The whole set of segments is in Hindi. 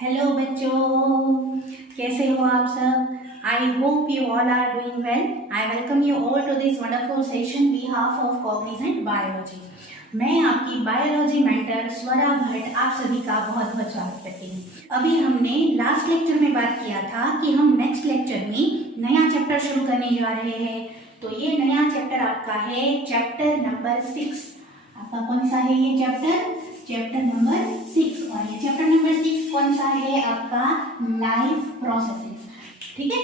हेलो बच्चों, कैसे हो आप सब? I hope you all are doing well. I welcome you all to this wonderful session behalf of cognizant biology. मैं आपकी बायोलॉजी मेंटर स्वरा भट्ट आप सभी का बहुत बहुत स्वागत करती हूँ. अभी हमने लास्ट लेक्चर में बात किया था कि हम नेक्स्ट लेक्चर में नया चैप्टर शुरू करने जा रहे हैं. तो ये नया चैप्टर आपका है चैप्टर नंबर 6. आपका कौन सा है ये चैप्टर? Chapter number 6. और ये चैप्टर नंबर 6 कौन सा है? आपका लाइफ प्रोसेसेस. ठीक है,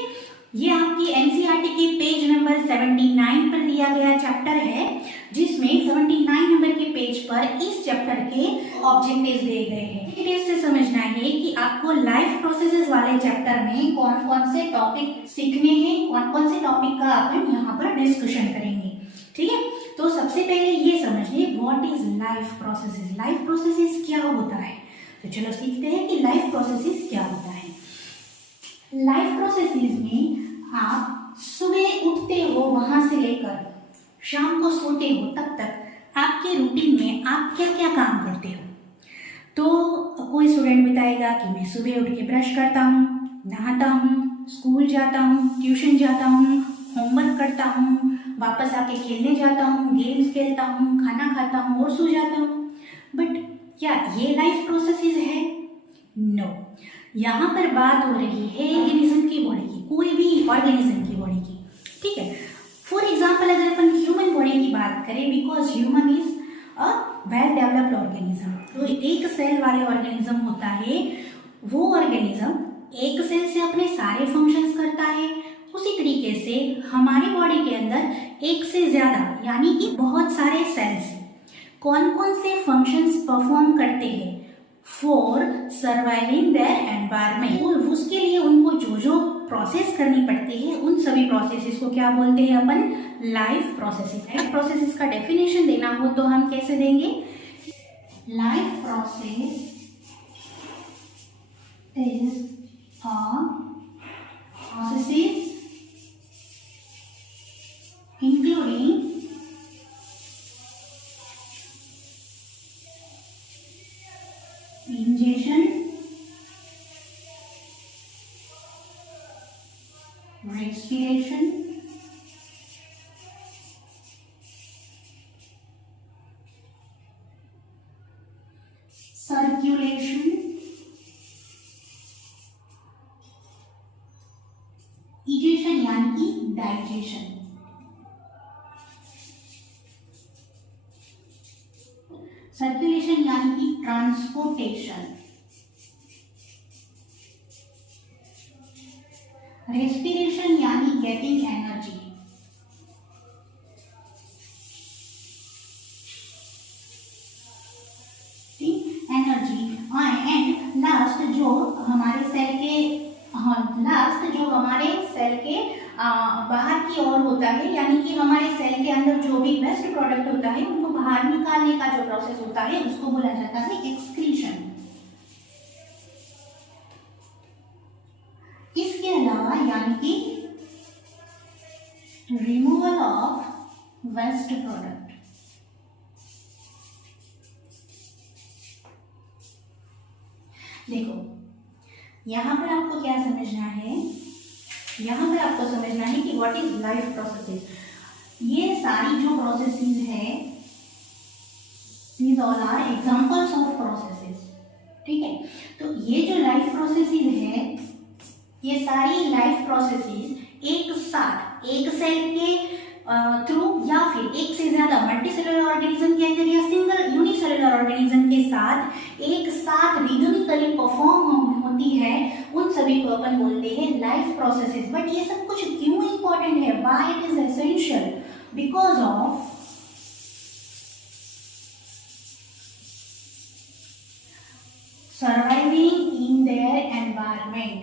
ये आपकी एनसीईआरटी के पेज नंबर 79 पर दिया गया चैप्टर है, जिसमें 79 नंबर के पेज पर इस चैप्टर के ऑब्जेक्टिव्स दिए गए हैं. डिटेल से समझना है कि आपको लाइफ प्रोसेसेस वाले चैप्टर में कौन कौन से टॉपिक सीखने हैं, कौन कौन से टॉपिक का अपन यहाँ पर डिस्कशन करेंगे. ठीक है, तो सबसे पहले ये समझिए what is life processes. Life processes क्या होता है? तो चलो सीखते हैं कि लाइफ प्रोसेसेस क्या होता है. लाइफ प्रोसेसेस में आप सुबह उठते हो वहां से लेकर शाम को सोते हो तब तक आपके रूटीन में आप क्या क्या काम करते हो. तो कोई स्टूडेंट बताएगा कि मैं सुबह उठ के ब्रश करता हूँ, नहाता हूँ, स्कूल जाता हूँ, ट्यूशन जाता हूँ, होमवर्क करता हूँ, वापस आके खेलने जाता हूँ, गेम्स खेलता हूँ, खाना खाता हूँ और सो जाता हूँ. बट क्या ये लाइफ प्रोसेसेस है? नो. यहाँ पर बात हो रही है ऑर्गेनिज्म की बॉडी की, कोई भी ऑर्गेनिज्म की बॉडी की. ठीक है, फॉर एग्जाम्पल अगर अपन ह्यूमन बॉडी की बात करें, because human is a well developed organism. तो एक सेल वाले ऑर्गेनिज्म होता है, वो ऑर्गेनिज्म एक सेल से अपने सारे फंक्शंस करता है. उसी तरीके से हमारी बॉडी के अंदर एक से ज्यादा यानी कि बहुत सारे सेल्स कौन कौन से फंक्शंस परफॉर्म करते हैं फॉर सर्वाइविंग देयर एनवायरमेंट. उसके लिए उनको जो जो प्रोसेस करनी पड़ती है उन सभी प्रोसेसेस को क्या बोलते हैं अपन? Life processes. लाइफ प्रोसेसेस का डेफिनेशन देना हो तो हम कैसे देंगे? Life process is a processes including ingestion, respiration, circulation, egestion यानी कि digestion, सर्कुलेशन यानी कि ट्रांसपोर्टेशन, रेस्पिरेशन यानी getting energy, energy. And last जो हमारे सेल के बाहर की ओर होता है, यानी कि हमारे सेल के अंदर जो भी वेस्ट प्रोडक्ट होता है उनको बाहर निकालने का जो प्रोसेस होता है उसको बोला जाता है एक्सक्रीशन. इसके अलावा यानी कि रिमूवल ऑफ वेस्ट प्रोडक्ट. देखो यहां पर आपको क्या समझना है? यहाँ पर आपको समझना है कि व्हाट इज लाइफ प्रोसेसेस. ये सारी जो प्रोसेसेस है these all are examples of processes. ठीक है, तो ये जो लाइफ प्रोसेसेस है, ये सारी लाइफ प्रोसेसेस एक साथ एक सेल के थ्रू या फिर एक से ज्यादा मल्टीसेलुलर ऑर्गेनिज्म के अंदर या सिंगल यूनिसेलुलर ऑर्गेनिज्म के साथ एक साथ रिदमिकली परफॉर्म होती है, उन सभी को अपन बोलते हैं लाइफ प्रोसेसेस. बट ये सब कुछ क्यों इंपॉर्टेंट है? Why it is essential? Because of surviving in their environment,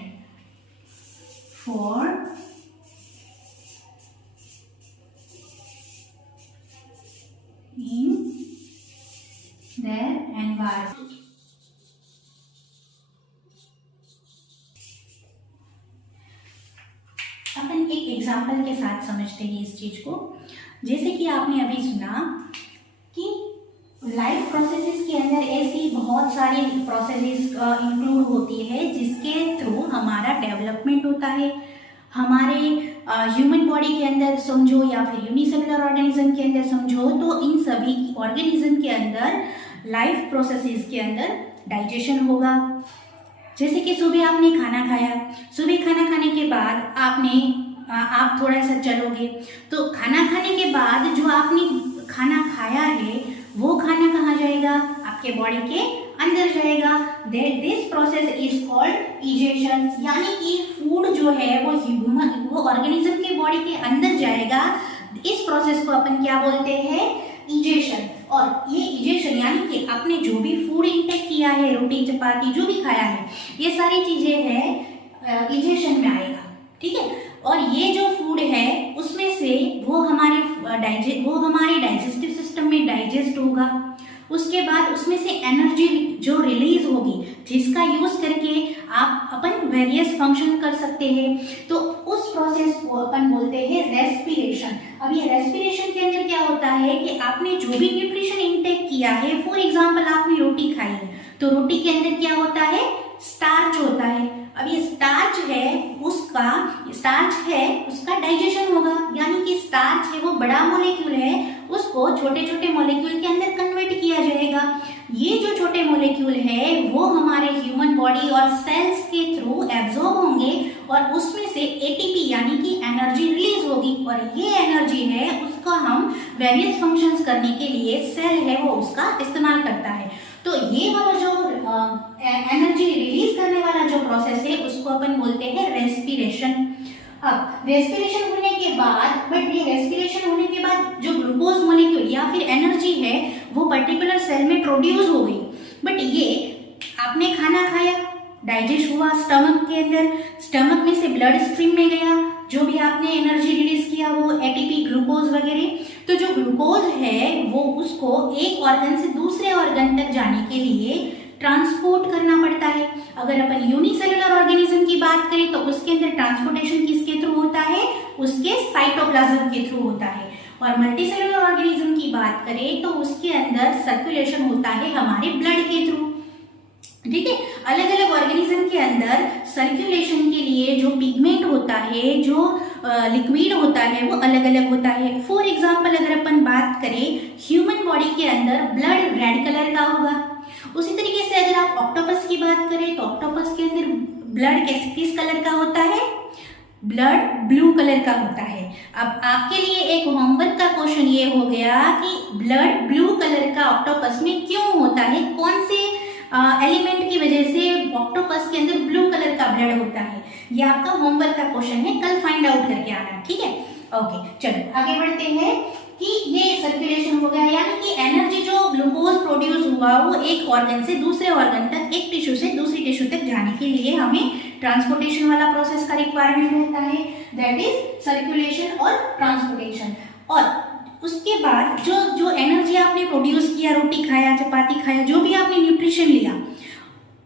for in their environment. अपन एक एग्जाम्पल के साथ समझते हैं इस चीज को. जैसे कि आपने अभी सुना कि लाइफ प्रोसेसेस के अंदर ऐसी बहुत सारी प्रोसेसेस इंक्लूड होती है डेवलपमेंट होता है। हमारे ह्यूमन बॉडी के अंदर समझो या फिर यूनिसेलुलर ऑर्गेनिज्म के अंदर समझो, तो इन सभी ऑर्गेनिज्म के अंदर लाइफ प्रोसेसेस के अंदर डाइजेशन होगा। जैसे कि सुबह आपने खाना खाया, सुबह खाना खाने के बाद आप थोड़ा सा चलोगे, तो खाना खाने के बाद जो आपने खाना खाया है वो खाना कहाँ जाएगा? आपके बॉडी के अंदर जाएगा। This process is called egestion, यानी कि फूड जो है वो ऑर्गेनिज्म के बॉडी के अंदर जाएगा। इस प्रोसेस को अपन क्या बोलते हैं? इजेशन। और ये इजेशन यानी कि आपने जो भी फूड इंटेक किया है, रोटी चपाती जो भी खाया है, ये सारी चीजें हैं इजेशन में आएगा, ठीक है। और ये जो फूड है उसमें से वो हमारे डाइजेस्टिव सिस्टम में डाइजेस्ट होगा। उसके बाद उसमें से एनर्जी जो रिलीज होगी, जिसका यूज करके आप अपन वेरियस फंक्शन कर सकते हैं, तो उस प्रोसेस को अपन बोलते हैं रेस्पिरेशन। अब ये रेस्पिरेशन के अंदर क्या होता है कि आपने जो भी न्यूट्रिशन इंटेक किया है, फॉर एग्जांपल आपने रोटी खाई है, तो रोटी के अंदर क्या होता है? स्टार्च होता है। अब ये स्टार्च है उसका डाइजेशन होगा, यानी कि स्टार्च है वो बड़ा मॉलिक्यूल है, उसको छोटे छोटे मॉलिक्यूल के अंदर कन्वर्ट किया जाएगा। ये जो छोटे मॉलिक्यूल है वो हमारे ह्यूमन बॉडी और सेल्स के थ्रू एब्जॉर्ब होंगे और उसमें से एटीपी यानी कि एनर्जी रिलीज होगी, और ये एनर्जी है उसको हम वेरियस फंक्शंस करने के लिए सेल है वो उसका इस्तेमाल करता है। तो ये वाला जो एनर्जी रिलीज करने वाला जो प्रोसेस है उसको अपन बोलते हैं रेस्पिरेशन। अब रेस्पिरेशन होने के बाद जो ग्लूकोज मॉलिक्यूल या फिर एनर्जी है वो पर्टिकुलर सेल में प्रोड्यूस हो गई, बट ये आपने खाना खाया, डाइजेस्ट हुआ स्टमक के अंदर, स्टमक में से ब्लड स्ट्रीम में गया, जो भी आपने एनर्जी रिलीज किया वो एटीपी, ग्लूकोज वगैरह, तो जो ग्लूकोज है वो उसको एक ऑर्गन से दूसरे ऑर्गन तक जाने के लिए ट्रांसपोर्ट करना पड़ता है। अगर अपन यूनिसेलुलर ऑर्गेनिज्म की बात करें तो उसके अंदर ट्रांसपोर्टेशन किसके थ्रू होता है? उसके साइटोप्लाज्म के थ्रू होता है। और मल्टीसेलुलर ऑर्गेनिज्म की बात करें तो उसके अंदर सर्कुलेशन होता है हमारे ब्लड के थ्रू, ठीक है। अलग अलग ऑर्गेनिज्म के अंदर सर्कुलेशन के लिए जो पिगमेंट होता है, जो लिक्विड होता है, वो अलग अलग होता है। फॉर एग्जाम्पल अगर अपन बात करें, ह्यूमन बॉडी के अंदर ब्लड रेड कलर का होगा। उसी तरीके से अगर आप ऑक्टोपस की बात करें तो ऑक्टोपस के अंदर ब्लड किस कलर का होता है? ब्लड ब्लू कलर का होता है। अब आपके लिए एक होमवर्क का क्वेश्चन ये हो गया कि ब्लड ब्लू कलर का ऑक्टोपस में क्यों होता है, कौन से एलिमेंट की वजह से ऑक्टोपस के अंदर ब्लू कलर का ब्लड होता है? ये आपका होमवर्क का क्वेश्चन है, कल फाइंड आउट करके आना, ठीक है। ओके, चलो आगे बढ़ते हैं कि ये सर्कुलेशन हो गया, यानी कि एनर्जी जो ग्लूकोज प्रोड्यूस हुआ वो एक ऑर्गन से दूसरे ऑर्गन तक, एक टिश्यू से दूसरी टिश्यू तक जाने के लिए हमें ट्रांसपोर्टेशन वाला प्रोसेस का रिक्वायरमेंट रहता है, दैट इज सर्कुलेशन और ट्रांसपोर्टेशन। और उसके बाद जो एनर्जी आपने प्रोड्यूस किया, रोटी खाया, चपाती खाया, जो भी आपने न्यूट्रिशन लिया,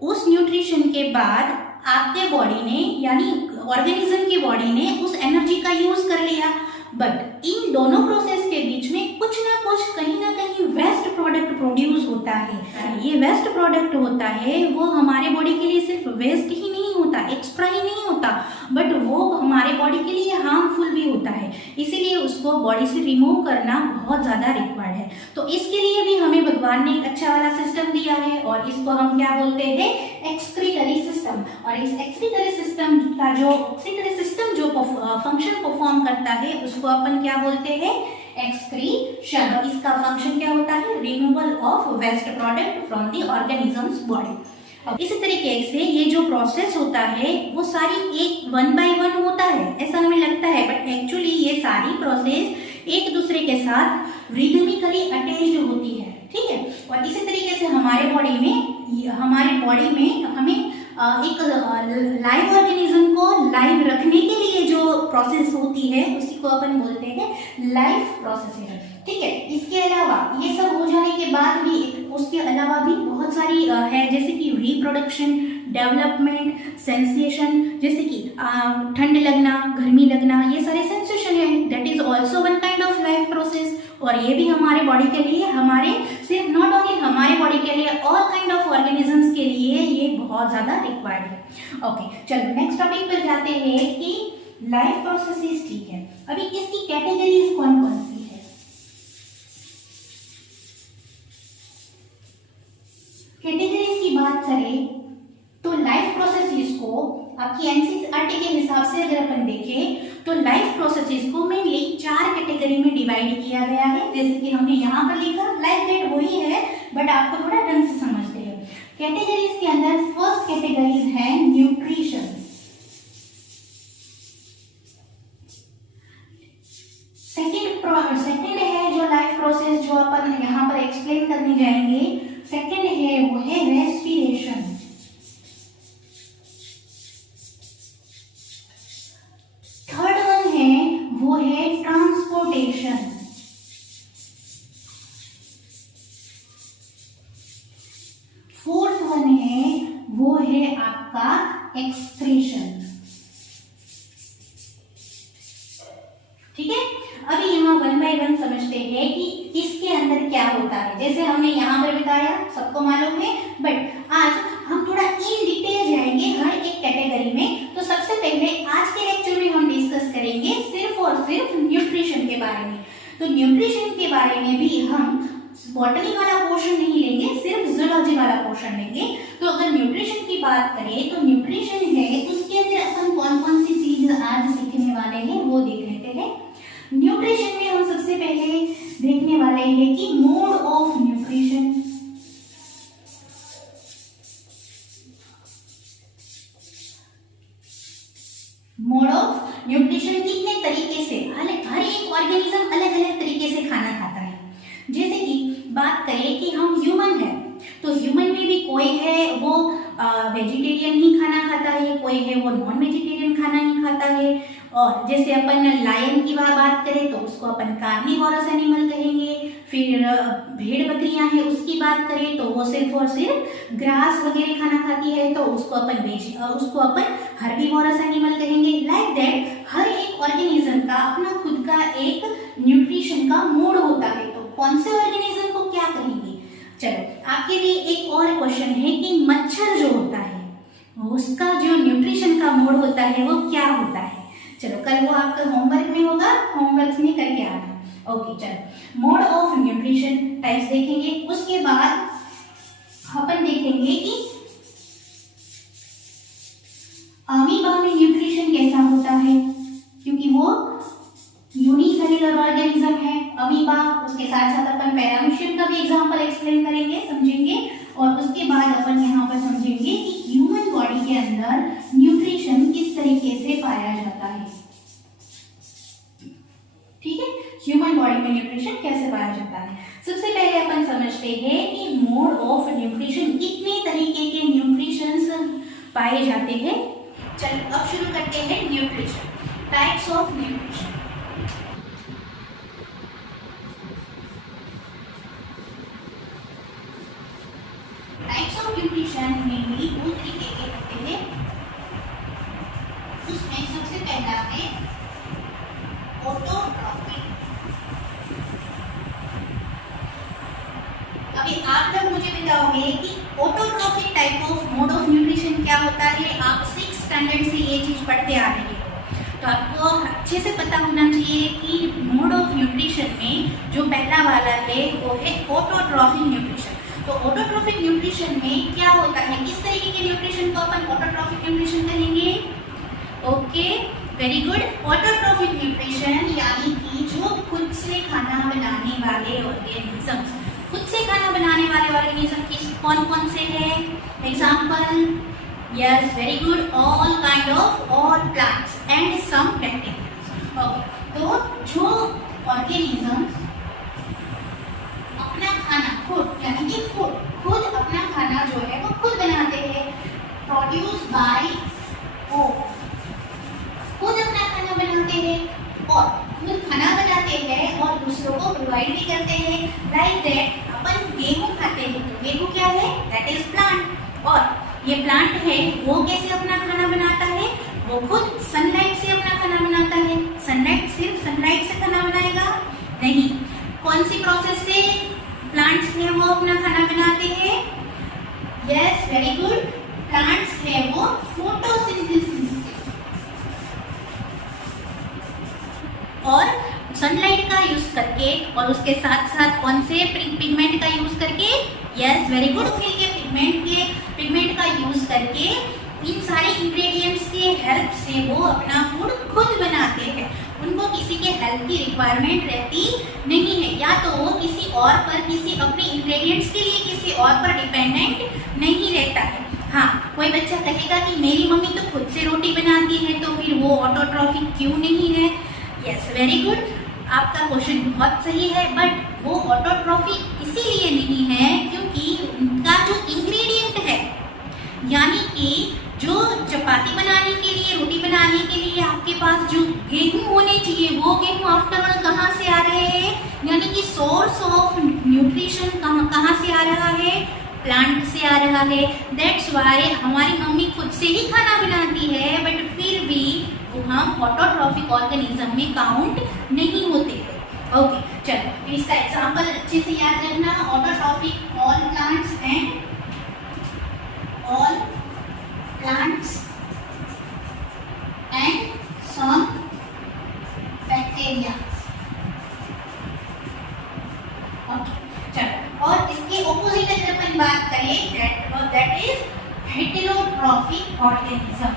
उस न्यूट्रिशन के बाद आपके बॉडी ने यानी ऑर्गेनिज्म की बॉडी ने उस एनर्जी का यूज कर लिया, बट इन दोनों प्रोसेस के बीच में कुछ ना कुछ कहीं ना कहीं वेस्ट प्रोडक्ट प्रोड्यूस होता है। ये वेस्ट प्रोडक्ट होता है वो हमारे बॉडी के लिए सिर्फ वेस्ट ही नहीं होता, एक्स्ट्रा ही नहीं होता, बट वो हमारे बॉडी के लिए हार्मफुल भी होता है, इसीलिए उसको बॉडी से रिमूव करना बहुत ज़्यादा रिक्वायर्ड है। तो इसके लिए भी हमें भगवान ने एक अच्छा वाला सिस्टम दिया है और इसको हम क्या बोलते हैं? Excretory system. और इस एक्सक्रीटरी सिस्टम जो फंक्शन परफॉर्म करता है उसको अपन क्या बोलते हैं? एक्सक्रीशन। और इसका फंक्शन क्या होता है? Removal of waste product from the organism's body. अब इसी तरीके से ये जो प्रोसेस होता है वो सारी एक 1 by 1 होता है, ऐसा हमें लगता है, बट एक्चुअली ये सारी प्रोसेस एक दूसरे के साथ रिदमिकली अटैच्ड होती है, ठीक है। और इसी तरीके से हमारे बॉडी में हमें एक लाइव ऑर्गेनिज्म को लाइव रखने के लिए जो प्रोसेस होती है उसी को अपन बोलते हैं लाइफ प्रोसेस, ठीक है। इसके अलावा ये सब हो जाने के बाद भी उसके अलावा भी बहुत सारी है, जैसे कि रिप्रोडक्शन, डेवलपमेंट, सेंसेशन, जैसे कि ठंड लगना, गर्मी लगना, ये सारे सेंसेशन है, that is also one kind of life process. और ये भी हमारे बॉडी के लिए, हमारे सिर्फ नॉट ओनली हमारे बॉडी के लिए, ऑल काइंड ऑफ ऑर्गेनिजम्स के लिए ये बहुत ज्यादा रिक्वायर्ड है। ओके, चलो नेक्स्ट टॉपिक पर जाते हैं कि लाइफ प्रोसेसेस, ठीक है। अभी इसकी कैटेगरीज कौन कौन सी है? कैटेगरीज की बात करें तो लाइफ प्रोसेसेस को आपकी एनसीईआरटी के हिसाब से अगर अपन देखें तो लाइफ प्रोसेसेस को मेनली 4 कैटेगरी में डिवाइड किया गया है, जैसे कि हमने यहाँ पर लिखा, लाइक दैट वही है बट आपको थोड़ा ढंग से समझते हैं। कैटेगरीज के अंदर फर्स्ट कैटेगरीज है न्यूट्रिशन, सेकंड है जो लाइफ प्रोसेस जो अपन यहाँ पर एक्सप्लेन करने जाएंगे, सेकंड है वो है रेस्पिरेशन, थर्ड वन है वो है ट्रांसपोर्टेशन, फोर्थ वन है वो है आपका एक्सक्रीशन। ठीक है, अभी यहाँ वन बाय वन समझते हैं कि इसके अंदर क्या होता है। जैसे हमने यहाँ पर बताया, सबको मालूम है, बट आज हम थोड़ा इन डिटेल जाएंगे हर एक कैटेगरी में। तो सबसे पहले आज के लेक्चर में हम डिस्कस करेंगे सिर्फ और सिर्फ न्यूट्रिशन के बारे में। तो न्यूट्रिशन के बारे में भी हम बॉटनी वाला पोर्शन नहीं लेंगे, सिर्फ जूलॉजी वाला पोर्शन लेंगे। तो अगर न्यूट्रिशन की बात करें तो न्यूट्रिशन है, उसके अंदर अपन कौन कौन सी चीज आज सीखने वाले हैं वो देख लेते हैं। न्यूट्रिशन में हम सबसे पहले देखने वाले हैं कि mode of nutrition. Mode of nutrition कितने तरीके से, हर एक ऑर्गेनिज्म अलग अलग तरीके से खाना खाता है। जैसे कि बात करें कि हम ह्यूमन है, तो ह्यूमन में भी कोई है वो वेजिटेरियन ही खाना खाता है, कोई है वो नॉन वेजिटेरियन खाना ही खाता है। और जैसे अपन लायन की बात करें तो उसको अपन कार्निवोरस एनिमल कहेंगे। फिर भेड़ बकरियां हैं उसकी बात करें तो वो सिर्फ और सिर्फ ग्रास वगैरह खाना खाती है, तो उसको अपन हर्बीवोरस एनिमल कहेंगे। लाइक दैट हर एक ऑर्गेनिज्म का अपना खुद का एक न्यूट्रिशन का मोड होता है। तो कौन से ऑर्गेनिज्म को क्या कहेंगे? चलो आपके लिए एक और क्वेश्चन है कि मच्छर जो होता है उसका जो न्यूट्रिशन का मोड होता है वो क्या होता है? चलो कल वो आपका होमवर्क में होगा, होमवर्क में करके आना। ओके, चलो मोड ऑफ न्यूट्रिशन टाइप्स देखेंगे। उसके बाद अपन देखेंगे कि अमीबा में न्यूट्रिशन कैसा होता है, क्योंकि वो यूनिसेल्युलर ऑर्गेनिज्म है अमीबा। उसके साथ साथ अपन पैरामीशियम का भी एग्जांपल एक्सप्लेन करेंगे, समझेंगे। और उसके बाद अपन यहाँ पर समझेंगे कि ह्यूमन बॉडी के अंदर न्यूट्रिशन किस तरीके से पाया जाता है। ठीक है, ह्यूमन बॉडी में न्यूट्रिशन कैसे पाया जाता है। सबसे पहले अपन समझते हैं कि मोड ऑफ न्यूट्रिशन, कितने तरीके के न्यूट्रिशंस पाए जाते हैं। चलो अब शुरू करते हैं nutrition, types of nutrition. Types of nutrition में भी 2 तरीके के होते हैं। उसमें सबसे पहला है ऑटोट्रॉफिक। अभी आप लोग मुझे बताओगे कि autotrophic type of mode of nutrition क्या होता है। आप 6th स्टैंडर्ड से ये चीज पढ़ते आ रहे हो, तो आपको अच्छे से पता होना चाहिए कि मोड ऑफ न्यूट्रिशन में जो पहला वाला है वो है ऑटोट्रॉफिक न्यूट्रिशन। तो ऑटोट्रॉफिक न्यूट्रिशन में क्या होता है, किस तरीके के न्यूट्रिशन को अपन ऑटोट्रॉफिक न्यूट्रिशन कहेंगे। Okay, very good. Autotrophic nutrition यानी कि जो खुद से खाना बनाने वाले ऑर्गेनिजम्स, खुद से खाना बनाने वाले ऑर्गेनिज्म किस कौन कौन से हैं? Example, yes, very good, all kind of all plants and some bacteria. Okay, तो जो ऑर्गेनिज्म अपना खाना खुद, यानी कि खुद अपना खाना जो है वो खुद बनाते हैं, प्रोड्यूस बाय ओ, खुद अपना खाना बनाते हैं और खुद खाना बनाते हैं और दूसरों को प्रोवाइड भी करते हैं। लाइक दैट अपन गेहूं खाते हैं, तो गेहूं क्या है? That is plant. और ये प्लांट है वो कैसे अपना खाना बनाता है? वो खुद सनलाइट से अपना खाना बनाता है। सनलाइट, सिर्फ सनलाइट से खाना बनाएगा? नहीं। कौन सी प्रोसेस से प्लांट्स है वो अपना खाना बनाते हैं? Yes, very good. प्लांट्स है वो फोटोसिंथेसिस और सनलाइट का यूज करके, और उसके साथ साथ कौन से पिगमेंट का यूज करके? Yes, very good. फिर के पिगमेंट का यूज करके इन सारे इंग्रेडिएंट्स के हेल्प से वो अपना फूड खुद बनाते हैं। उनको किसी के हेल्प की रिक्वायरमेंट रहती नहीं है, या तो वो किसी और पर, किसी अपने इंग्रेडिएंट्स के लिए किसी और पर डिपेंडेंट नहीं रहता है। हाँ, कोई बच्चा कहेगा कि मेरी मम्मी तो खुद से रोटी बनाती है, तो फिर वो ऑटोट्रॉफिक क्यों नहीं है? Yes, very good. आपका क्वेश्चन बहुत सही है, बट वो ऑटोट्रॉफिक इसीलिए नहीं है क्योंकि उनका जो इंग्रेडिएंट है, यानी कि जो चपाती बनाने के लिए, रोटी बनाने के लिए आपके पास जो गेहूं होने चाहिए, वो गेहूं आफ्टर ऑल कहाँ से आ रहे हैं? यानी कि सोर्स ऑफ न्यूट्रिशन कहाँ से आ रहा है? प्लांट से आ रहा है। दैट्स वाई हमारी मम्मी खुद से ही खाना बनाती है, बट फिर भी हम ऑटोट्रॉफिक ऑर्गेनिज्म में काउंट नहीं होते हैं। ओके, चलो इसका एग्जांपल अच्छे से याद रखना। Autotrophic all plants and some bacteria. Okay, चलो, और इसके ऑपोजिट अगर अपन बात करें, that is heterotrophic organism.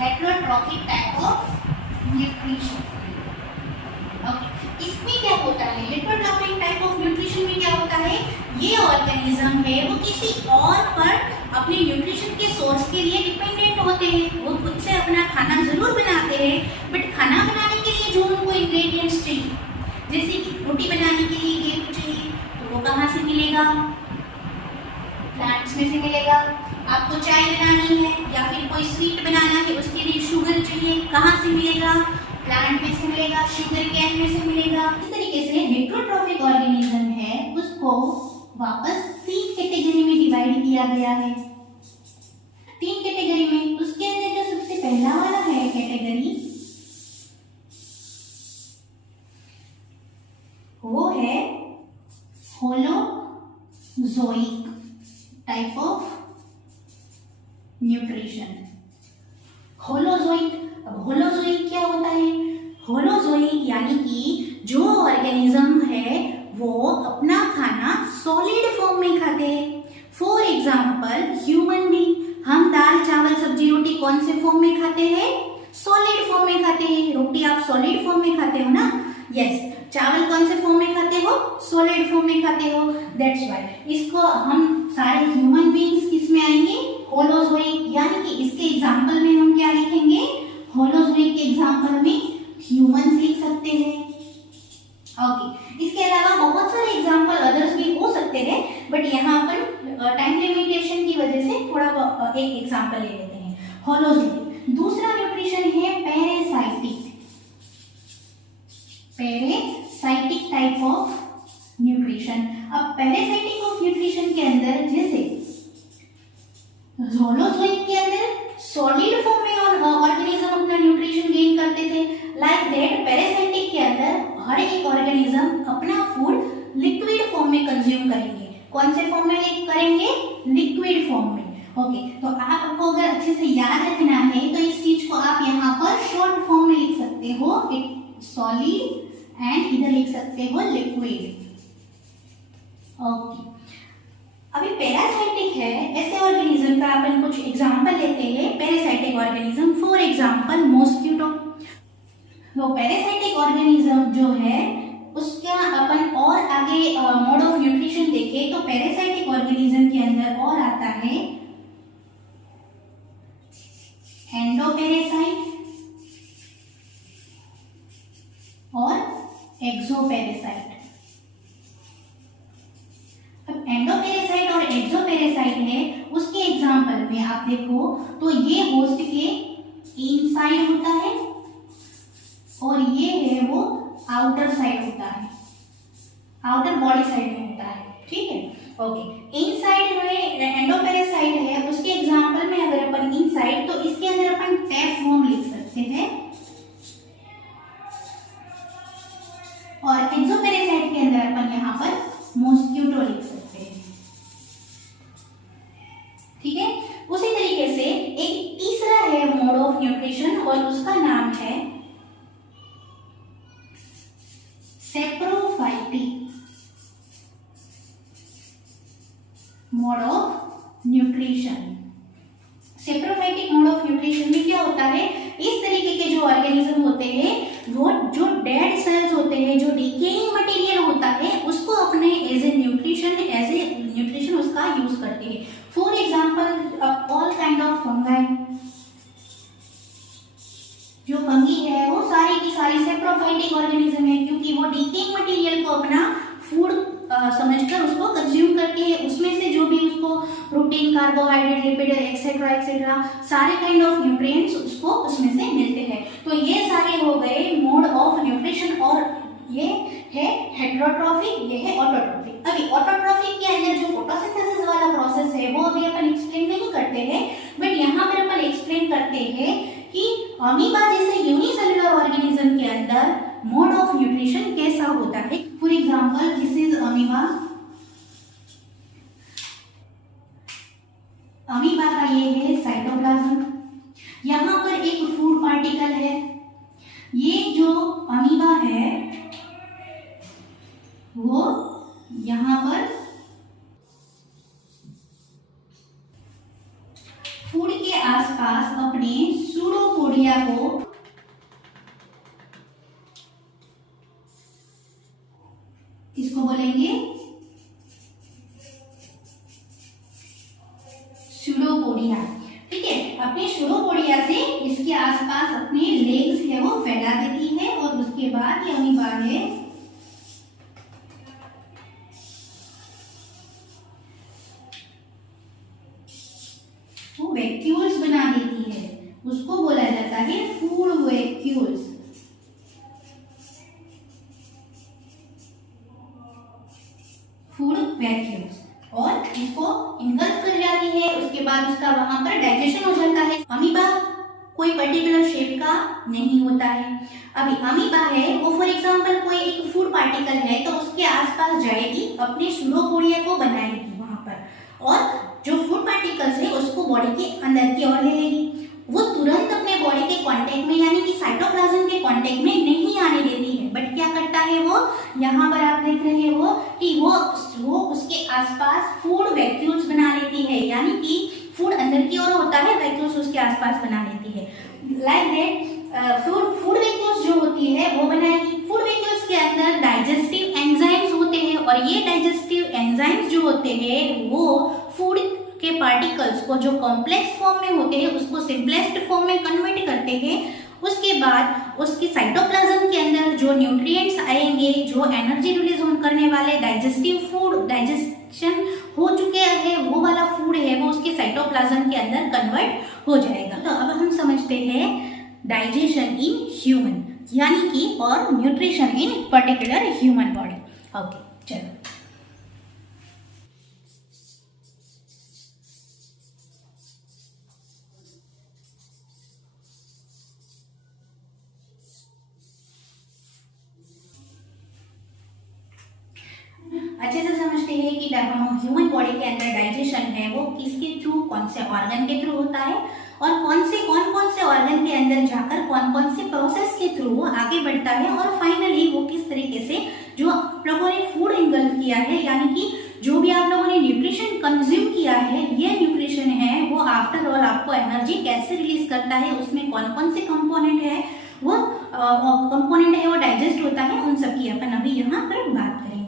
Heterotrophic type of nutrition. Okay, इसमें क्या होता है? हेटेरोट्रॉफिक टाइप ऑफ न्यूट्रिशन में क्या होता है? ये ऑर्गेनिज्म है वो किसी और पर अपने न्यूट्रिशन के सोर्स के लिए डिपेंडेंट होते हैं। वो खुद से अपना खाना जरूर बनाते हैं, बट खाना बनाने के लिए जो उनको इंग्रेडिएंट्स चाहिए, जैसे कि रोटी बनाने के लिए गेहूं चाहिए, तो वो कहाँ से मिलेगा? प्लांट्स में से मिलेगा। आपको चाय बनानी है या फिर कोई स्वीट बनाना है, उसके लिए शुगर चाहिए, कहाँ से मिलेगा? प्लांट में से मिलेगा, शुगर केन में से मिलेगा। इस तरीके से हेटेरोट्रॉफिक ऑर्गेनिज्म है उसको वापस 3 कैटेगरी में डिवाइड किया गया है। 3 कैटेगरी में। उसके अंदर जो सबसे पहला वाला है कैटेगरी, वो है holozoic type of nutrition. Holozoic. अब होलोजोइक क्या होता है? होलोजोइक यानी कि जो ऑर्गेनिज्म है वो अपना खाना सॉलिड फॉर्म में खाते हैं। फॉर एग्जाम्पल ह्यूमन बीइंग, हम दाल चावल सब्जी रोटी कौन से फॉर्म में खाते हैं? सॉलिड फॉर्म में खाते हैं। रोटी आप सॉलिड फॉर्म में खाते हो ना? यस। चावल कौन से फॉर्म में खाते हो? सॉलिड फॉर्म में खाते हो। दैट्स व्हाई इसको हम सारे ह्यूमन बीइंग्स किसमें आएंगे? होलोजोइक। यानी कि इसके एग्जाम्पल में हम क्या लिखेंगे? होलोजोइक के एग्जाम्पल में ह्यूमंस लिख सकते हैं। ओके, इसके अलावा बहुत सारे एग्जाम्पल अदर्स भी हो सकते हैं, बट यहाँ पर टाइम लिमिटेशन की वजह से थोड़ा एक एग्जाम्पल ले लेते हैं। होलोजोइक। दूसरा न्यूट्रिशन है पैरासाइटिक टाइप ऑफ न्यूट्रिशन। अब पैरासाइटिक ऑफ न्यूट्रिशन के अंदर, जैसे होलोजोइक के अंदर सॉलिड फॉर्म में ऑर्गेनिज्म अपना न्यूट्रिशन गेन करते थे, लाइक दैट पैरासाइटिक के अंदर हर एक ऑर्गेनिज्म अपना फूड लिक्विड फॉर्म में कंज्यूम करेंगे। कौन से फॉर्म में करेंगे? लिक्विड फॉर्म में। ओके, तो आपको अगर अच्छे से याद रखना है तो इस चीज को आप यहाँ पर शॉर्ट फॉर्म में लिख सकते हो, इट सॉलिड, एंड इधर लिख सकते हो लिक्विड। ओके, अभी पैरासाइटिक है, ऐसे ऑर्गेनिज्म का अपन कुछ एग्जांपल लेते हैं। Parasitic organism, for example mosquito. तो पैरासाइटिक ऑर्गेनिज्म जो है उसका अपन और आगे मोड ऑफ न्यूट्रिशन देखें तो पैरासाइटिक ऑर्गेनिज्म के अंदर और आता है एंडोपैरासाइट और एक्सोपैरासाइट। अब एंडोपैरासाइट और एक्सोपैरासाइट है, उसके एग्जांपल में आप देखो तो ये होस्ट के इनसाइड होता है और ये है वो आउटर साइड होता है। आउटर बॉडी साइड में होता है, ठीक है। ओके, इनसाइड में एंडोपेरासाइट है, उसके एग्जांपल में अगर अपन इनसाइड, तो इसके अंदर अपन टैपवर्म लिख सकते हैं, और एक्सोपेरासाइट के अंदर अपन यहाँ पर मॉस्किटो लिख सकते हैं, ठीक है। उसी तरीके से एक तीसरा है मोड ऑफ न्यूट्रिशन, और उसका नाम है saprophytic mode of nutrition. Saprophytic mode of nutrition में क्या होता है, इस तरीके के जो ऑर्गेनिज्म होते हैं वो जो डेड सेल्स होते हैं, जो डिकेइंग मटेरियल होता है, उसको अपने एज ए न्यूट्रिशन उसका यूज करते हैं। For example all kind of fungi, जो फंगी है वो सारी की सारी सेप्रोफाइटिक ऑर्गेनिज्म है, क्योंकि वो डिकेइंग मटेरियल को अपना फूड समझकर उसको कंज्यूम करती है। उसमें से जो भी उसको protein, carbohydrate, lipid etcetera etcetera सारे काइंड ऑफ न्यूट्रिएंट्स उसको उसमें से मिलते हैं। तो ये सारे हो गए मोड ऑफ न्यूट्रिशन, और ये है हेटेरोट्रॉफिक, ये है ऑटोट्रॉफिक। अभी ऑटोट्रॉफिक के अंदर जो फोटोसिंथेसिस वाला प्रोसेस है वो अभी अपन एक्सप्लेन नहीं करते हैं, बट यहाँ पर अपन एक्सप्लेन करते हैं कि अमीबा जैसे यूनिसेलुलर ऑर्गेनिज्म के अंदर मोड ऑफ न्यूट्रिशन कैसा होता है। For example this is amoeba. Amoeba का ये है साइटोप्लाज्म, यहाँ पर एक फूड पार्टिकल है। ये जो अमीबा है वो यहाँ पर फूड के आसपास अपने सूडोपोडिया को इसको बोलेंगे सूडोपोडिया, ठीक है। अपने सूडोपोडिया से इसके आसपास अपने लेग्स है वो फैला देती है, और उसके बाद ये अमीबा है वो वैक्यूल्स बना देती है, उसको बोला जाता है फूड वैक्यूल्स। फूड वैक्यूल्स, और इसको इनगल्फ कर जाती है। उसके बाद उसका वहां पर डाइजेशन हो जाता है। अमीबा कोई पर्टिकुलर शेप का नहीं होता है। अभी अमीबा है वो फॉर एग्जांपल कोई एक फूड पार्टिकल है, तो उसके आसपास जाएगी, अपने सूडोपोडिया को बनाएगी वहां पर, और जो फूड पार्टिकल्स है उसको बॉडी के अंदर की ओर ले लेगी। वो तुरंत अपने बॉडी के कांटेक्ट में, यानी कि साइटोप्लाज्म के कांटेक्ट में नहीं आने देती है, बट क्या करता है वो, यहाँ पर आप देख रहे हो कि वो उसके आसपास फूड वैक्यूल्स बना लेती है, यानी कि फूड अंदर की ओर होता है, वैक्यूल्स उसके आसपास बना लेती है। लाइक दैट फूड वैक्यूल्स जो होती है वो बनाएगी। फूड वैक्यूल्स के अंदर डाइजेस्टिव एंजाइम्स होते हैं, और ये डाइजेस्टिव एंजाइम्स जो होते हैं वो फूड के पार्टिकल्स को जो कॉम्प्लेक्स फॉर्म में होते हैं उसको सिंपलेस्ट फॉर्म में कन्वर्ट करते हैं। उसके बाद उसकी साइटोप्लाज्म के अंदर जो न्यूट्रिएंट्स आएंगे, जो एनर्जी रिलीज करने वाले डाइजेस्टिव फूड, डाइजेशन हो चुके हैं वो वाला फूड है, वो उसके साइटोप्लाज्म के अंदर कन्वर्ट हो जाएगा। तो अब हम समझते हैं डाइजेशन इन ह्यूमन, यानी कि और nutrition in particular human body. Okay, चलो अच्छे से समझते हैं कि ह्यूमन बॉडी के अंदर डाइजेशन है वो किसके थ्रू, कौन से ऑर्गन के थ्रू होता है, और कौन से ऑर्गन के अंदर जाकर कौन से प्रोसेस के थ्रू वो आगे बढ़ता है, और फाइनली वो किस तरीके से जो आप लोगों ने फूड इंगल्फ किया है, यानी कि जो भी आप लोगों ने न्यूट्रिशन कंज्यूम किया है, ये न्यूट्रिशन है वो आफ्टर ऑल आपको एनर्जी कैसे रिलीज करता है, उसमें कौन से कंपोनेंट है वो डाइजेस्ट होता है, उन सब की अपन अभी यहाँ पर बात करेंगे।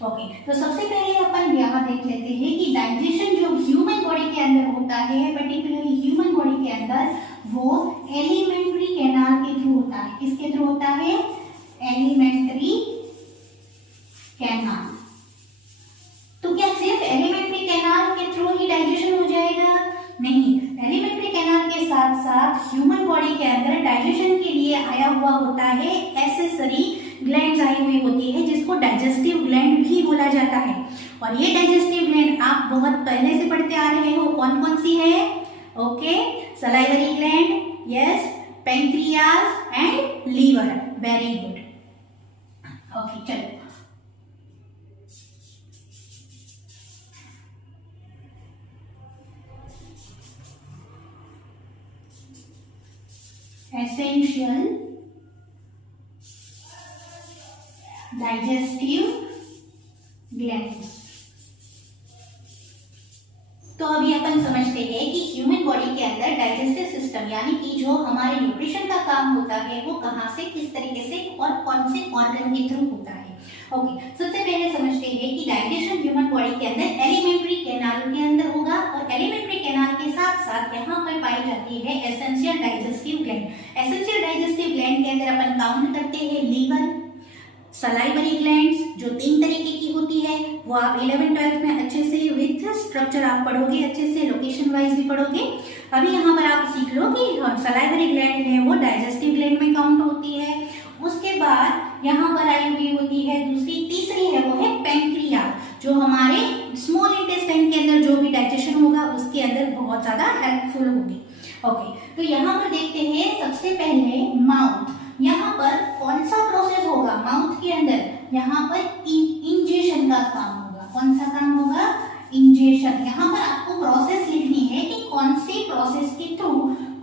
ओके, तो सबसे पहले अपन यहाँ देख लेते हैं कि डाइजेशन जो ह्यूमन बॉडी के अंदर होता है, पर्टिकुलरली ह्यूमन बॉडी के अंदर, वो एलिमेंट्री कैनाल के थ्रू होता है। किसके थ्रू होता है? Alimentary canal. तो क्या सिर्फ एलिमेंट्री कैनाल के थ्रू ही डाइजेशन हो जाएगा? नहीं, एलिमेंट्री कैनाल के साथ साथ ह्यूमन बॉडी के अंदर डाइजेशन के लिए आया हुआ होता है एसेसरी ग्लैंड्स आई हुई होती है जिसको डाइजेस्टिव ग्लैंड भी बोला जाता है। और ये डाइजेस्टिव ग्लैंड आप बहुत पहले से पढ़ते आ रहे हो, कौन कौन सी है? Okay, salivary gland, yes, pancreas and liver. Very good. Okay चलो, एसेंशियल डाइजेस्टिव ग्लैंड्स। तो अभी अपन समझते हैं कि ह्यूमन बॉडी के अंदर डाइजेस्टिव सिस्टम यानी कि जो हमारे न्यूट्रिशन का काम होता है वो कहाँ से, किस तरीके से और कौन से ऑर्गन के थ्रू होता है। ओके, सबसे पहले समझते हैं कि डाइजेशन ह्यूमन बॉडी के अंदर एलिमेंट्री कैनाल के अंदर होगा और एलिमेंट्री कैनाल के साथ साथ यहाँ पर पाई जाती है essential digestive gland. Essential digestive gland के अंदर अपन काउंट करते हैं लीवर, सलाइवरी ग्लैंड्स जो 3 तरीके की होती है, वो आप 11th-12th में अच्छे से विथ स्ट्रक्चर आप पढ़ोगे, अच्छे से लोकेशन वाइज भी पढ़ोगे। अभी यहाँ पर आप सीख लो कि सलाइवरी ग्लैंड है वो डाइजेस्टिव ग्लैंड में काउंट होती है। उसके बाद यहाँ पर आई हुई होती है तीसरी है वो है पैंक्रियाज, जो हमारे स्मॉल इंटेस्टाइन के अंदर जो भी डाइजेशन होगा उसके अंदर बहुत ज्यादा हेल्पफुल होगी। ओके, तो यहाँ पर देखते हैं सबसे पहले माउथ। यहाँ पर कौन सा प्रोसेस होगा माउथ के अंदर? यहाँ पर इंजेशन का काम होगा। कौन सा काम होगा? इंजेशन। यहाँ पर आपको प्रोसेस लिखनी है कि कौन सी प्रोसेस के थ्रू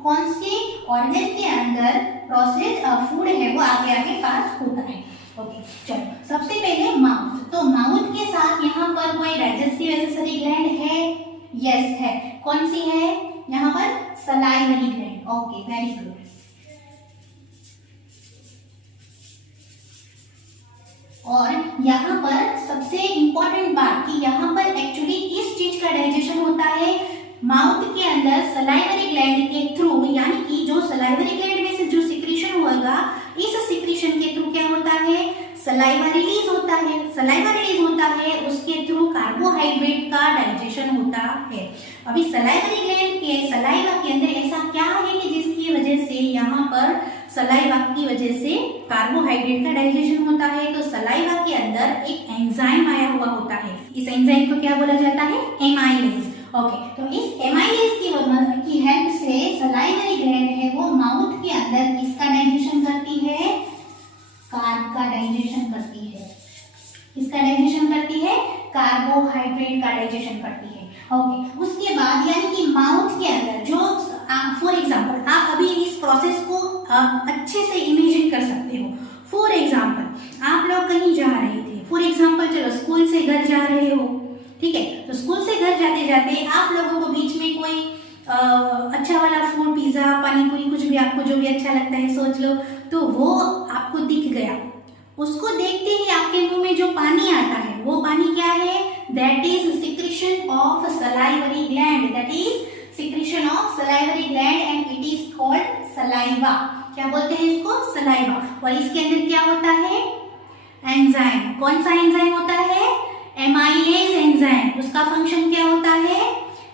कौन से ऑर्गन के अंदर प्रोसेस फूड है वो आगे आगे पास होता है। ओके चलो, सबसे पहले माउथ। तो माउथ के साथ यहाँ पर कोई डाइजेस्टिव एसेसरी ग्लैंड है? यस है। कौन सी है? यहाँ पर salivary gland. Okay very good. और यहाँ पर सबसे इंपॉर्टेंट बात कि यहाँ पर एक्चुअली किस चीज का डाइजेशन होता है? माउथ के अंदर सलाइवरी ग्लैंड के थ्रू, यानी कि जो सलाइवरी ग्लैंड में से जो सिक्रीशन होगा, इस सिक्रीशन के थ्रू क्या होता है? सलाइवा रिलीज होता है। सलाइवा रिलीज होता है, उसके थ्रू कार्बोहाइड्रेट का डाइजेशन होता है। अभी सलाइवरी ग्लैंड के सलाइवा के अंदर ऐसा क्या है कि जिसकी वजह से यहाँ पर सलाइवा की वजह से कार्बोहाइड्रेट का डाइजेशन होता है? तो सलाइवा के अंदर एक एंजाइम आया हुआ होता है। इस एंजाइम को क्या बोला जाता है? एमाइलेज। ओके, तो इस एमाइलेज की हेल्प से सलाइवरी ग्लैंड है वो माउथ के अंदर किसका डाइजेशन करती है? कार्ब का डाइजेशन करती है। किसका डाइजेशन करती है? कार्बोहाइड्रेट का डाइजेशन करती है। ओके, उसके बाद यानी कि माउथ के अंदर जो फॉर एग्जाम्पल आप अभी इस प्रोसेस को अच्छे से इमेजिन कर सकते हो। फॉर एग्जाम्पल आप लोग कहीं जा रहे थे, फॉर एग्जाम्पल चलो स्कूल से घर जा रहे हो, ठीक है? तो स्कूल से घर जाते जाते आप लोगों को बीच में कोई अच्छा वाला फूड, पिज्जा, पानी पूरी, कुछ भी आपको जो भी अच्छा लगता है सोच लो, तो वो आपको दिख गया। उसको देखते ही आपके मुंह में जो पानी आता है वो पानी क्या है? That is secretion of salivary gland. That is secretion of salivary gland and it is called saliva. क्या बोलते हैं इसको? सलाइवा। और इसके अंदर क्या होता है? एंजाइम। कौन सा एंजाइम होता है? Amylase enzyme. उसका फंक्शन क्या होता है?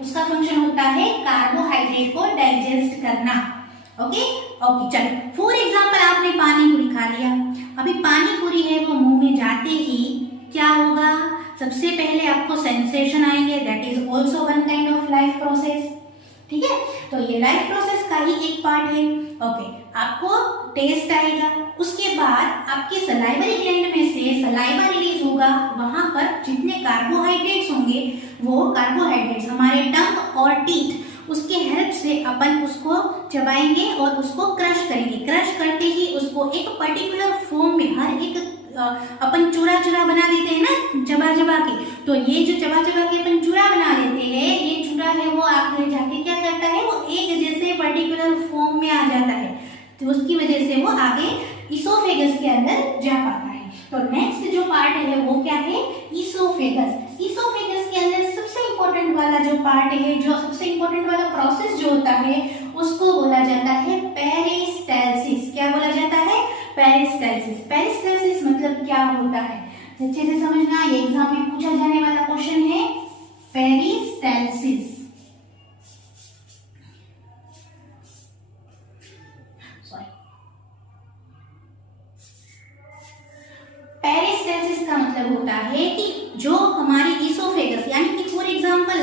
उसका फंक्शन होता है कार्बोहाइड्रेट को डाइजेस्ट करना। ओके ओके चलो, फॉर एग्जाम्पल आपने पानी पूरी खा लिया। अभी पानी पूरी है वो मुंह में जाते ही क्या होगा? सबसे पहले आपको सेंसेशन आएंगे। That is also one kind of life process. ठीक है, तो ये लाइफ प्रोसेस का ही एक पार्ट है। ओके, आपको टेस्ट आएगा। उसके बाद आपके सलाइवरी ग्लैंड में से सलाइवा रिलीज होगा। वहां पर जितने कार्बोहाइड्रेट्स होंगे वो कार्बोहाइड्रेट्स हमारे टंग और टीथ उसके हेल्प से अपन उसको चबाएंगे और उसको क्रश करेंगे। क्रश करते ही उसको एक पर्टिकुलर फॉर्म में, हर एक अपन चूरा चूरा बना देते हैं ना चबा चबा के, तो ये जो चबा चबा के अपन चूरा बना लेते हैं, ये चूरा है वो आगे जाके क्या करता है? वो एक जैसे पर्टिकुलर फॉर्म में आ जाता है, तो उसकी वजह से वो आगे इसोफेगस के अंदर जा पाता है। तो नेक्स्ट जो पार्ट है वो क्या है? इसोफेगस। इसोफेगस के अंदर सबसे इंपॉर्टेंट वाला जो पार्ट है, जो सबसे इंपॉर्टेंट वाला प्रोसेस जो होता है उसको बोला जाता है पेरिस्टाल्सिस। क्या बोला जाता है? पेरिस्टाल्सिस। पेरिस्टाल्सिस मतलब क्या होता है? अच्छे से समझना, ये एग्जाम में पूछा जाने वाला क्वेश्चन है। पेरिस्टाल्सिस जो हमारे इसोफेगस यानी कि फॉर एग्जांपल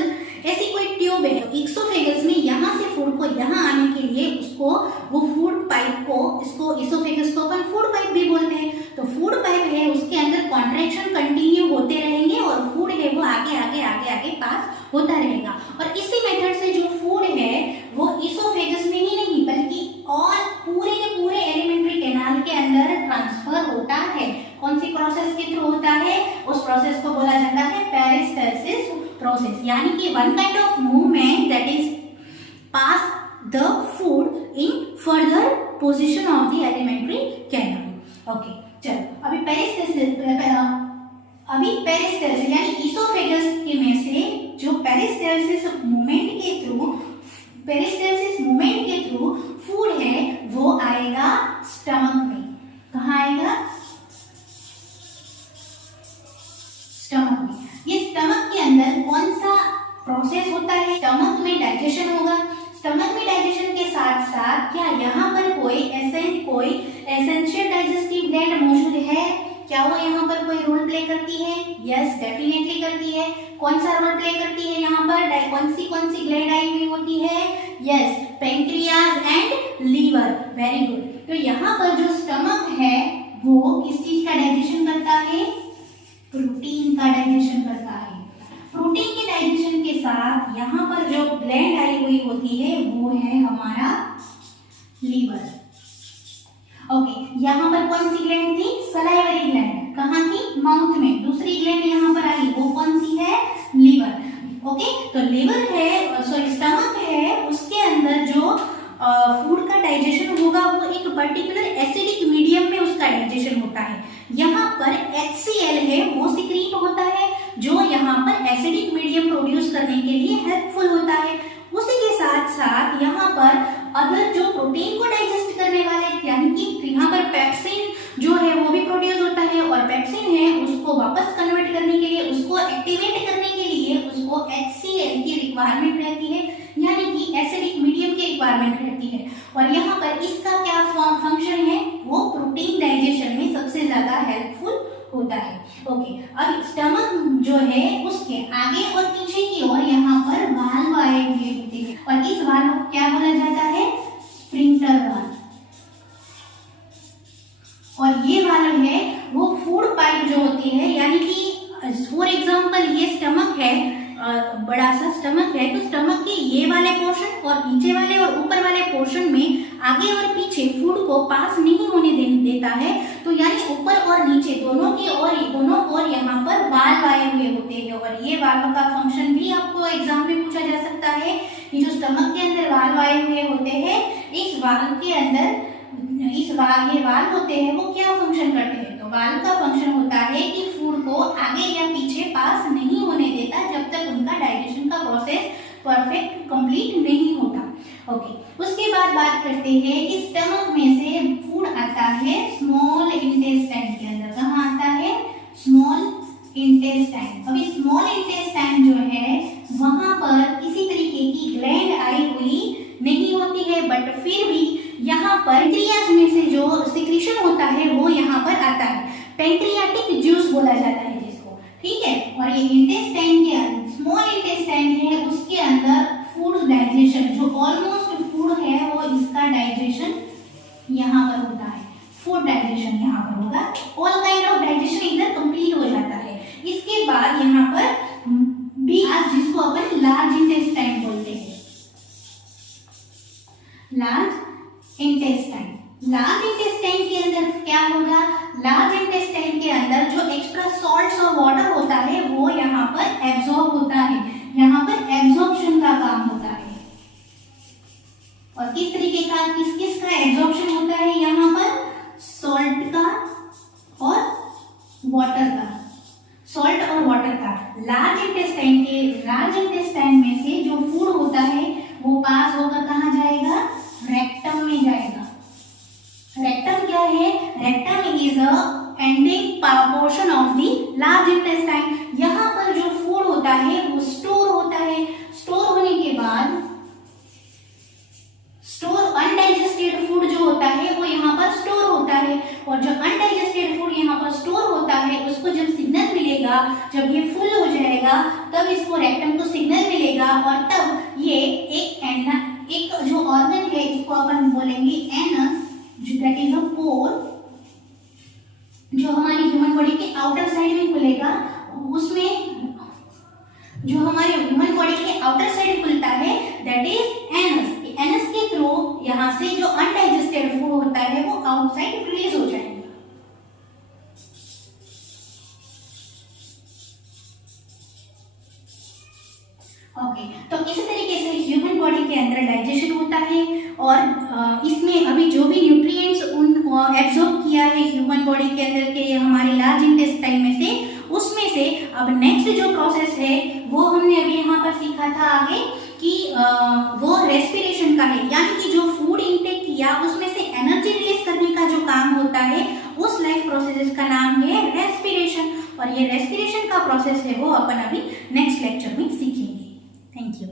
ऐसी कोई ट्यूब है, इसोफेगस में यहाँ से फूड को यहाँ आने के लिए उसको वो फूड पाइप को, इसको इसोफेगस को अपन फूड पाइप भी बोलते हैं। तो फूड पाइप है, उसके अंदर कॉन्ट्रैक्शन कंटिन्यू होते रहेंगे और फूड है वो आगे आगे आगे आगे पास होता रहेगा। और इसी मेथड से जो फूड है वो इसोफेगस में ही नहीं बल्कि और पूरे के पूरे एलिमेंट्री कैनाल के अंदर ट्रांसफर होता है। कौन सी प्रोसेस के थ्रू होता है? उस प्रोसेस को बोला जाता है पेरिस्टल्सिस प्रोसेस, यानी कि one kind of movement that is pass the food in further position of the alimentary canal. Okay, चलो अभी पेरिस्टल्सिस यानी इसोफेगस के में से जो पेरिस्टल्सिस मूवमेंट के थ्रू फूड है वो आएगा स्टमक में। कहाँ आएगा? स्टमक में। ये स्टमक के अंदर कौन सा प्रोसेस होता है? स्टमक में डाइजेशन होगा। स्टमक में डाइजेशन के साथ साथ क्या यहाँ पर कोई एसेंशियल डाइजेस्टिव ग्लैंड मौजूद है? क्या वो यहाँ पर कोई रोल प्ले करती है? यस, डेफिनेटली करती है। कौन सा रोल प्ले करती है यहाँ पर? कौन सी ग्लैंड आई हुई होती है? Yes, pancreas and liver. Very good. तो यहाँ पर जो स्टमक है वो किस चीज का डाइजेशन करता है? प्रोटीन का डाइजेशन करता है। प्रोटीन के डाइजेशन के साथ यहाँ पर जो ग्लैंड आई हुई होती है वो है हमारा लीवर। ओके, यहाँ पर कौन सी ग्लैंड थी? Salivary gland. कहाँ थी? माउथ में। दूसरी ग्लैंड यहाँ पर आई, वो कौन सी है? लीवर। ओके, तो लीवर है, सॉरी स्टमक है, उसके अंदर जो फूड का डाइजेशन होगा वो एक पर्टिकुलर एसिडिक मीडियम में उसका डाइजेशन होता है। यहाँ पर HCl है वो सिक्रीट होता है जो यहाँ पर एसिडिक मीडियम प्रोड्यूस करने के लिए हेल्पफुल होता है। उसी के साथ साथ यहाँ पर अदर जो प्रोटीन को डाइजेस्ट करने वाले यानी कि यहाँ पर पेप्सिन जो है वो भी प्रोड्यूस होता है और पेप्सिन है उसको वापस कन्वर्ट करने के लिए, उसको एक्टिवेट करने के लिए उसको HCl की रिक्वायरमेंट रहती है, यानी कि एसिडिक मीडियम की रिक्वायरमेंट रहती है। और यहाँ पर इसका क्या फंक्शन है? वो प्रोटीन डाइजेशन में सबसे ज्यादा हेल्पफुल होता है। ओके, अब स्टमक जो है उसके आगे और पीछे की ओर यहाँ पर वाल्व आए हुए होते हैं और इस वाल्व को क्या बोला जाता है? Sphincter valve. और ये वाल्व है वो फूड पाइप जो होती है, यानी कि फॉर एग्जांपल ये स्टमक है, बड़ा सा स्टमक है, तो स्टमक के ये वाले पोर्शन और नीचे वाले और ऊपर वाले पोर्शन में आगे और पीछे फूड को पास नहीं होने देता है। तो यानी ऊपर और नीचे दोनों ओर यहाँ पर वाल्व आए हुए होते हैं और ये वाल्व का फंक्शन भी आपको एग्जाम में पूछा जा सकता है कि जो स्टमक के अंदर वाल्व आए हुए होते हैं, इस वाल्व के अंदर ये वाल्व होते हैं वो क्या फंक्शन करते हैं? तो वाल्व का फंक्शन होता है कि फूड को आगे या पीछे पास नहीं होने देता जब तक उनका डाइजेशन का प्रोसेस परफेक्ट कंप्लीट नहीं होता। ओके, उसके बाद बात करते हैं कि स्टमक में से फूड आता है स्मॉल इंटेस्टाइन के अंदर। कहाँ आता है? Small intestine. अभी स्मॉल इंटेस्टाइन जो है वहां पर किसी तरीके की ग्लैंड आई हुई नहीं होती है, बट फिर भी यहाँ पर पेंक्रियाज में से जो सिक्रीशन होता है वो यहाँ पर आता है। पेंक्रियाटिक जूस बोला जाता है जिसको, ठीक है। और ये इंटेस्टाइन के अंदर स्मॉल इंटेस्टाइन है उसके अंदर फूड डाइजेशन जो ऑलमोस्ट फूड है वो इसका डाइजेशन यहाँ पर होता है। फूड डाइजेशन यहाँ पर होगा, ऑल काइंड ऑफ डाइजेशन इधर कंप्लीट हो जाता है। इसके बाद यहाँ पर बी जिसको अपन लार्ज इंटेस्टाइन बोलते हैं, लार्ज इंटेस्टाइन के अंदर क्या होगा? लार्ज इंटेस्टाइन के अंदर जो एक्स्ट्रा सॉल्ट्स और वाटर होता है वो यहाँ पर एब्जॉर्ब होता है, यहाँ पर एब्जॉर्प्शन का काम होता है। और किस तरीके का, किस का एब्जॉर्प्शन होता है? यहाँ पर सॉल्ट का और वाटर का, सॉल्ट और वाटर का। लार्ज इंटेस्टाइन में से जो फूड होता है वो पास होकर कहाँ जाएगा? रेक्टम में जाएगा। रेक्टम क्या है? Rectum is a ending portion of the large intestine. यहाँ पर जो फूड होता है वो स्टोर होता है। स्टोर होने के बाद अनडाइजेस्टेड फूड जो होता है वो यहाँ पर स्टोर होता है और जो अनडाइजेस्टेड फूड यहाँ पर स्टोर होता है उसको जब सिग्नल मिलेगा, जब जब ये फुल हो जाएगा तब इसको रेक्टम को सिग्नल मिलेगा और तब ये एक जो ऑर्गन है इसको अपन बोलेंगे एनस, दैट इज अ पोर, जो हमारी ह्यूमन बॉडी के आउटर साइड में खुलेगा। उसमें जो हमारे ह्यूमन बॉडी के आउटर साइड खुलता है दैट इज एनस। एनस के थ्रू यहाँ से जो अनडाइजेस्टेड फूड होता है वो आउटसाइड रिलीज हो जाएगा। ओके, तो इसी तरीके से ह्यूमन बॉडी के अंदर डाइजेशन होता है और इसमें अभी जो भी न्यूट्रिएंट्स एब्जॉर्ब किया है ह्यूमन बॉडी के अंदर के हमारे लार्ज इंटेस्टाइन में से, उसमें से अब नेक्स्ट जो प्रोसेस है वो हमने अभी यहाँ पर सीखा था आगे कि वो रेस्पिरेशन का है, यानी कि जो फूड इनटेक किया उसमें से एनर्जी रिलीज करने का जो काम होता है उस लाइफ प्रोसेस का नाम है रेस्पिरेशन। और ये रेस्पिरेशन का प्रोसेस है वो अपन अभी नेक्स्ट लेक्चर में सीखेंगे। Thank you.